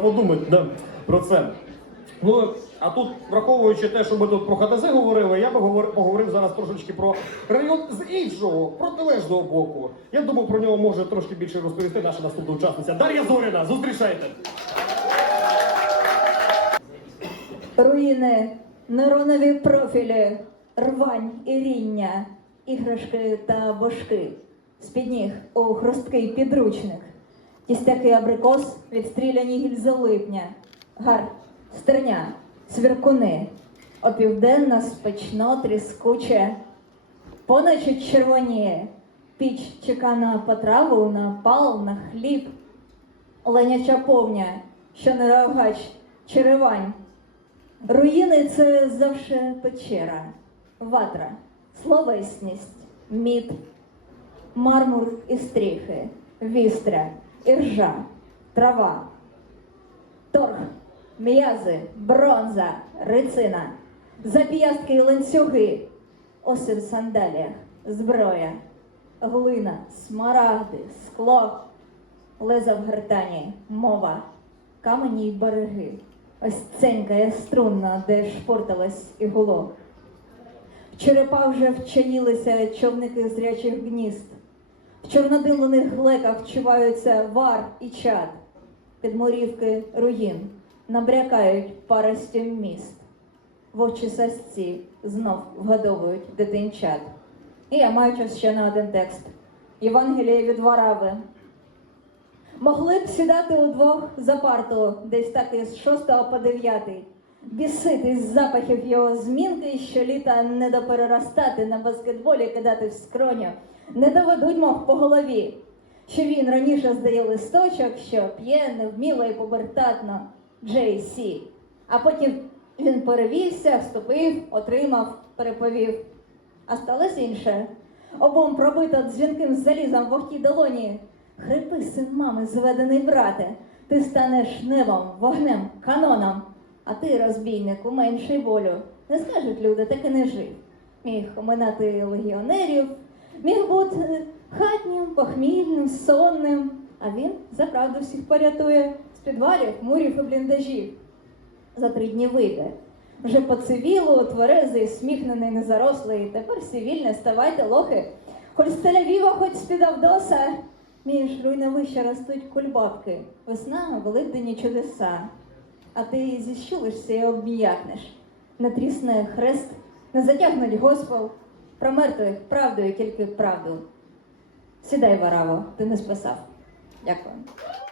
подумати да, про це. Ну, а тут, враховуючи те, що ми тут про ХТЗ говорили, я би говор- поговорив зараз трошечки про район з іншого, протилежного боку. Я думаю, про нього може трошки більше розповісти наша наступна учасниця Дар'я Зоріна. Зустрічайте! Руїни, нейронові профілі, рвань і ріння, іграшки та бошки, з-під ніг у хрусткий підручник, тістяки абрикос, відстріляні гільзолипня, гар, стерня, цвіркуни, опівденно спечно тріскуче, поночі червоніє, піч чека на потраву, на пал, на хліб, леняча повня, що не рогач, черевань. Руїни це завше печера, ватра, словесність, мід, мармур і стріхи, вістря, іржа, трава, торг, м'язи, бронза, рицина, зап'ястки й ланцюги, оси в сандаліях, зброя, глина, смарагди, скло, леза в гертані, мова, камені й береги. Ось ценькає струнна, де шпорталась і гуло. В черепа вже вчаїлися човники зрячих гнізд. В чорнодимлених глеках вчуваються вар і чад. Підморівки руїн набрякають паростю міст. Вовчі сасці знов вгодовують дитинчат. І я маю час ще на один текст. Євангеліє від Варави. Могли б сідати удвох за парту, десь так із 6 по 9, бісити з запахів його змінки, що літа не допереростати на баскетболі кидати в скроню, не доведуть, мов по голові, що він раніше здає листочок, що п'є невміло і побертатно Джей Сі. А потім він перевівся, вступив, отримав, переповів. А сталося інше. Обом пробито дзвінким залізом в вогкій долоні. Хрипи, син мами, зведений брате, ти станеш небом, вогнем, каноном, а ти, розбійнику, менший волю. Не скажуть люди, так і не жив. Міг оминати легіонерів, міг бути хатнім, похмільним, сонним, а він за правду всіх порятує з підвалів, мурів і бліндажів. За три дні вийде. Вже по цивілу, тверезий, сміхнений, незарослий, тепер всі вільне, ставайте лохи. Хоч з Тель-Авіва, хоч з-під Авдоса, між руйновища ростуть кульбабки, весна, великдені чудеса. А ти зіщулишся і обм'якнеш, не трісне хрест, не затягнуть госпол, про правдою тільки правду. Сідай, Вараво, ти не списав. Дякую.